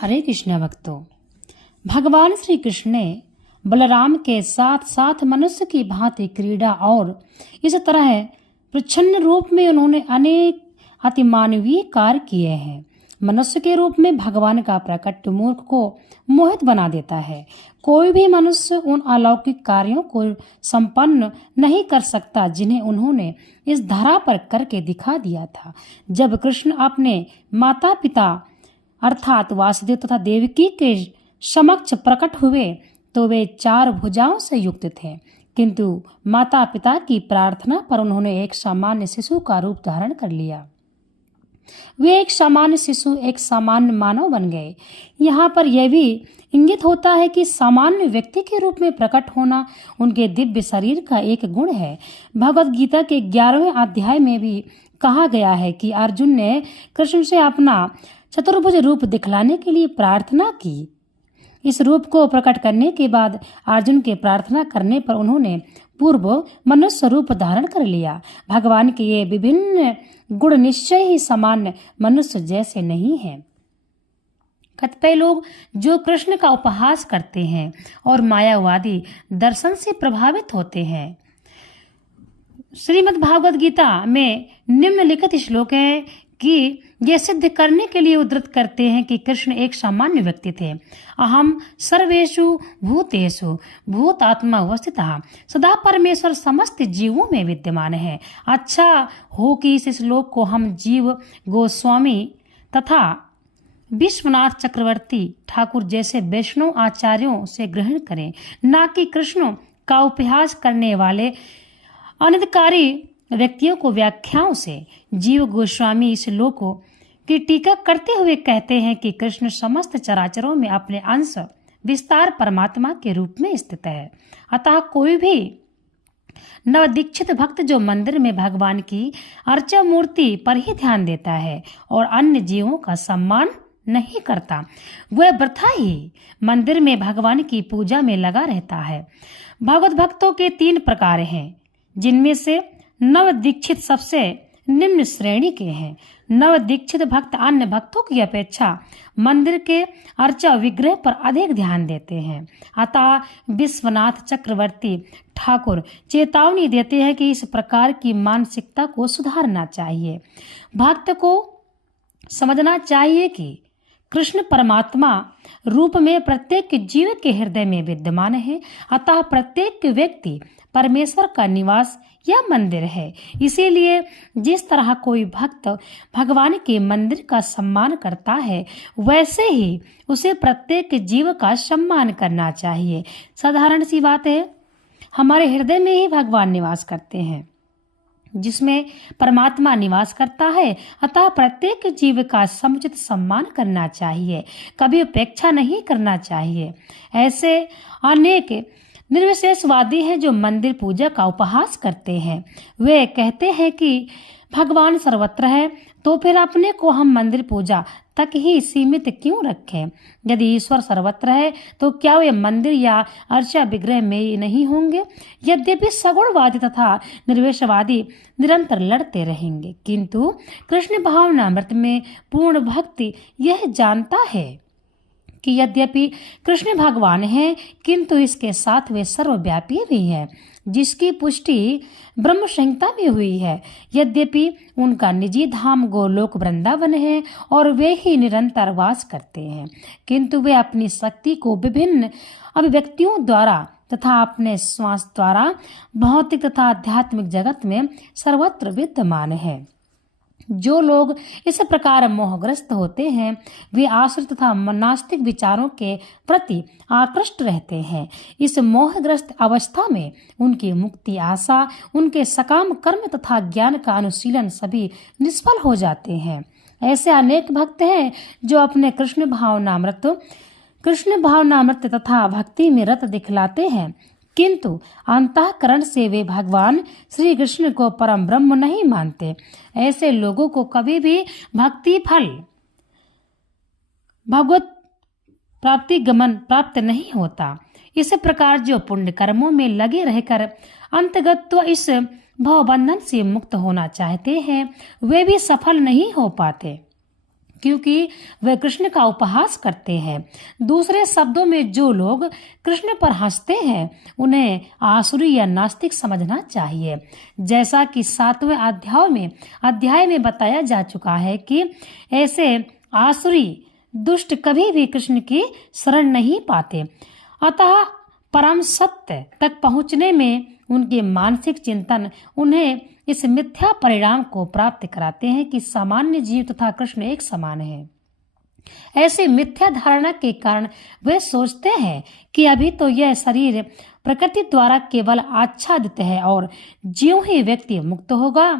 हरे कृष्ण भक्तों, भगवान श्री कृष्ण ने बलराम के साथ साथ मनुष्य की भांति क्रीड़ा और इस तरह प्रच्छन्न रूप में उन्होंने अनेक अतिमानवीय कार्य किए हैं। मनुष्य के रूप में भगवान का प्रकट मूर्ख को मोहित बना देता है। कोई भी मनुष्य उन अलौकिक कार्यों को संपन्न नहीं कर सकता जिन्हें उन्होंने इस धरा पर करके दिखा दिया था। जब कृष्ण अपने माता पिता अर्थात वासुदेव तथा देवकी के समक्ष प्रकट हुए तो वे 4 भुजाओं से युक्त थे, किंतु माता पिता की प्रार्थना पर उन्होंने एक सामान्य शिशु का रूप धारण कर लिया। वे एक सामान्य शिशु, एक सामान्य मानव बन गए। यहाँ पर यह भी इंगित होता है कि सामान्य व्यक्ति के रूप में प्रकट होना उनके दिव्य शरीर का एक गुण है। भगवत गीता के 11वें अध्याय में भी कहा गया है कि अर्जुन ने कृष्ण से अपना चतुर्भुज रूप दिखलाने के लिए प्रार्थना की। इस रूप को प्रकट करने के बाद अर्जुन के प्रार्थना करने पर उन्होंने पूर्व मनुष्य रूप धारण कर लिया। भगवान के ये विभिन्न गुण निश्चय ही सामान्य मनुष्य जैसे नहीं हैं। कतिपय लोग जो कृष्ण का उपहास करते हैं और मायावादी दर्शन से प्रभावित होते हैं। श्रीमद् भागवत गीता में निम्नलिखित श्लोक है कि यह सिद्ध करने के लिए उद्धृत करते हैं कि कृष्ण एक सामान्य व्यक्ति थे। अहम सर्वेषु भूतेषु भूतात्मा अवस्थितः सदा परमेश्वर समस्त जीवों में विद्यमान है। अच्छा हो कि इस श्लोक को हम जीव गोस्वामी तथा विश्वनाथ चक्रवर्ती ठाकुर जैसे वैष्णव आचार्यों से ग्रहण करें, न कि कृष्ण का उपहास करने वाले अनधिकारी व्यक्तियों को व्याख्याओं से। जीव गोस्वामी इस श्लोक की टीका करते हुए कहते हैं कि कृष्ण समस्त चराचरों में अपने अंश विस्तार परमात्मा के रूप में स्थित है। अतः कोई भी नवदीक्षित भक्त जो मंदिर में भगवान की अर्चा मूर्ति पर ही ध्यान देता है और अन्य जीवों का सम्मान नहीं करता, वह वृथा ही मंदिर में भगवान की पूजा में लगा रहता है। भगवत भक्तों के 3 प्रकार हैं, जिनमें से नव दीक्षित सबसे निम्न श्रेणी के हैं। नव दीक्षित भक्त अन्य भक्तों की अपेक्षा मंदिर के अर्चा विग्रह पर अधिक ध्यान देते हैं। अतः विश्वनाथ चक्रवर्ती ठाकुर चेतावनी देते हैं कि इस प्रकार की मानसिकता को सुधारना चाहिए। भक्त को समझना चाहिए कि कृष्ण परमात्मा रूप में प्रत्येक जीव के हृदय में विद्यमान है। अतः प्रत्येक व्यक्ति परमेश्वर का निवास या मंदिर है। इसीलिए जिस तरह कोई भक्त भगवान के मंदिर का सम्मान करता है, वैसे ही उसे प्रत्येक जीव का सम्मान करना चाहिए। साधारण सी बात है, हमारे हृदय में ही भगवान निवास करते हैं, जिसमें परमात्मा निवास करता है। अतः प्रत्येक जीव का समुचित सम्मान करना चाहिए, कभी उपेक्षा नहीं करना चाहिए। ऐसे अनेक निर्विशेषवादी हैं जो मंदिर पूजा का उपहास करते हैं। वे कहते हैं कि भगवान सर्वत्र है, तो फिर अपने को हम मंदिर पूजा तक ही सीमित क्यों रखें? यदि ईश्वर सर्वत्र है तो क्या वे मंदिर या अर्चा विग्रह में नहीं होंगे? यद्यपि सगुणवादी तथा निर्विशेषवादी निरंतर लड़ते रहेंगे, किंतु कृष्ण भावनामृत में पूर्ण भक्ति यह जानता है कि यद्यपि कृष्ण भगवान है, किंतु इसके साथ वे सर्वव्यापी भी हैं, जिसकी पुष्टि ब्रह्म संहिता में हुई है। यद्यपि उनका निजी धाम गोलोक वृंदावन है और वे ही निरंतर वास करते हैं, किंतु वे अपनी शक्ति को विभिन्न अभिव्यक्तियों द्वारा तथा अपने श्वास द्वारा भौतिक तथा आध्यात्मिक जगत में सर्वत्र विद्यमान है। जो लोग इस प्रकार मोहग्रस्त होते हैं, वे आश्रित तथा नास्तिक विचारों के प्रति आकृष्ट रहते हैं। इस मोहग्रस्त अवस्था में उनकी मुक्ति आशा, उनके सकाम कर्म तथा ज्ञान का अनुशीलन सभी निष्फल हो जाते हैं। ऐसे अनेक भक्त हैं जो अपने कृष्ण भावनामृत तथा भक्ति में रत दिखलाते हैं, किंतु अंतःकरण से वे भगवान श्री कृष्ण को परम ब्रह्म नहीं मानते। ऐसे लोगों को कभी भी भक्ति फल भगवत प्राप्ति गमन प्राप्त नहीं होता। इस प्रकार जो पुण्य कर्मों में लगे रहकर अंतगत्व इस भवबंधन से मुक्त होना चाहते हैं, वे भी सफल नहीं हो पाते, क्योंकि वे कृष्ण का उपहास करते हैं। दूसरे शब्दों में जो लोग कृष्ण पर हंसते हैं उन्हें आसुरी या नास्तिक समझना चाहिए। जैसा कि 7वें अध्याय में बताया जा चुका है कि ऐसे आसुरी दुष्ट कभी भी कृष्ण की शरण नहीं पाते। अतः परम सत्य तक पहुंचने में उनके मानसिक चिंतन उन्हें इस मिथ्या परिणाम को प्राप्त कराते हैं कि सामान्य जीव तथा कृष्ण एक समान है। ऐसे मिथ्या धारणा के कारण वे सोचते हैं कि अभी तो यह शरीर प्रकृति द्वारा केवल आच्छादित है और ज्यों ही व्यक्ति मुक्त होगा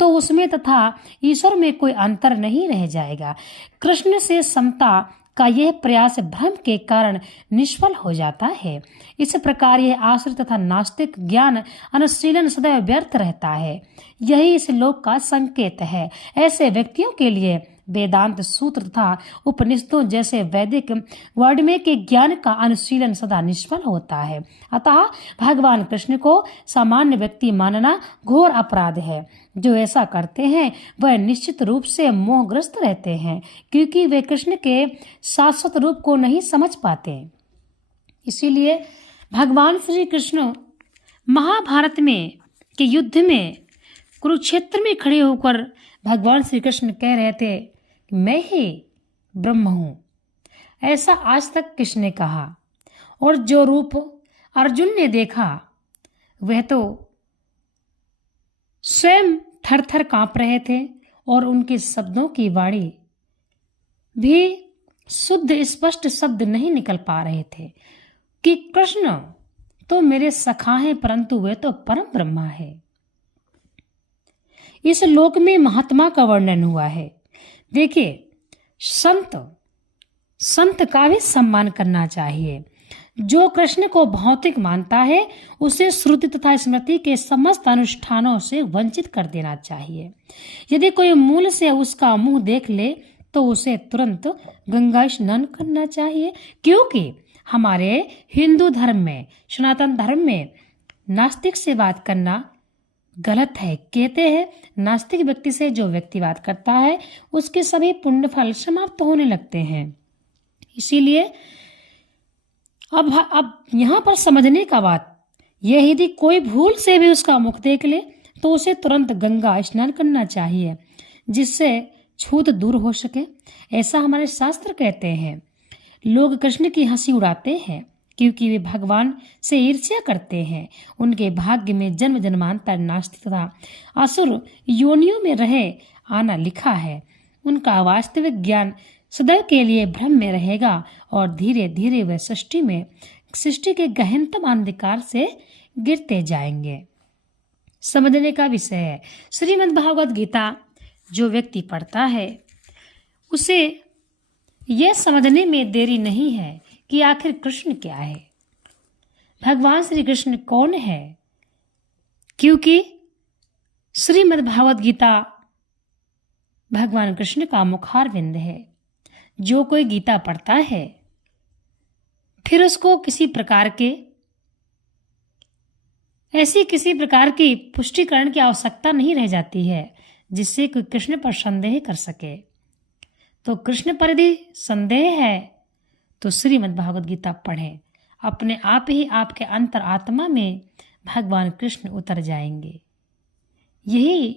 तो उसमें तथा ईश्वर में कोई अंतर नहीं रह जाएगा। कृष्ण से समता का यह प्रयास भ्रम के कारण निष्फल हो जाता है। इस प्रकार यह आश्रित तथा नास्तिक ज्ञान अनुशीलन सदैव व्यर्थ रहता है। यही इस लोक का संकेत है। ऐसे व्यक्तियों के लिए वेदांत सूत्र तथा उपनिषदों जैसे वैदिक वर्णमय के ज्ञान का अनुशीलन सदा निष्फल होता है। अतः भगवान कृष्ण को सामान्य व्यक्ति मानना घोर अपराध है। जो ऐसा करते हैं वह निश्चित रूप से मोहग्रस्त रहते हैं, क्योंकि वे कृष्ण के शाश्वत रूप को नहीं समझ पाते। इसीलिए भगवान श्री कृष्ण महाभारत में के युद्ध में कुरुक्षेत्र में खड़े होकर भगवान श्री कृष्ण कह रहे थे कि मैं ही ब्रह्म हूँ। ऐसा आज तक किसने कहा? और जो रूप अर्जुन ने देखा वह तो स्वयं थर थर कांप रहे थे और उनके शब्दों की वाणी भी शुद्ध स्पष्ट शब्द नहीं निकल पा रहे थे कि कृष्ण तो मेरे सखा हैं परंतु वे तो परम ब्रह्मा है। इस लोक में महात्मा का वर्णन हुआ है। देखिए, संत का भी सम्मान करना चाहिए। जो कृष्ण को भौतिक मानता है उसे श्रुति तथा स्मृति के समस्त अनुष्ठानों से वंचित कर देना चाहिए। यदि कोई मूल से उसका मुंह देख ले तो उसे तुरंत गंगा स्नान करना चाहिए, क्योंकि हमारे हिंदू धर्म में, सनातन धर्म में नास्तिक से बात करना गलत है। कहते हैं नास्तिक व्यक्ति से जो व्यक्ति बात करता है उसके सभी पुण्य फल समाप्त होने लगते हैं। इसीलिए अब यहाँ पर समझने का बात यह, यदि कोई भूल से भी उसका मुख देख ले तो उसे तुरंत गंगा स्नान करना चाहिए, जिससे छूत दूर हो सके। ऐसा हमारे शास्त्र कहते हैं। लोग कृष्ण की हंसी उड़ाते हैं क्योंकि वे भगवान से ईर्ष्या करते हैं। उनके भाग्य में जन्म जन्मांतर नास्तिक तथा असुर योनियों में रहे आना लिखा है। उनका वास्तविक ज्ञान सदैव के लिए भ्रम में रहेगा और धीरे धीरे वे सृष्टि के गहनतम अंधकार से गिरते जाएंगे। समझने का विषय है। श्रीमद् भागवत गीता जो व्यक्ति पढ़ता है उसे यह समझने में देरी नहीं है कि आखिर कृष्ण क्या है, भगवान श्री कृष्ण कौन है, क्योंकि श्रीमद् भागवत गीता भगवान कृष्ण का मुखारविंद है। जो कोई गीता पढ़ता है फिर उसको किसी प्रकार की पुष्टिकरण की आवश्यकता नहीं रह जाती है जिससे कोई कृष्ण पर संदेह कर सके। तो कृष्ण पर यदि संदेह है तो श्रीमद् भागवत गीता पढ़ें। अपने आप ही आपके अंतर आत्मा में भगवान कृष्ण उतर जाएंगे। यही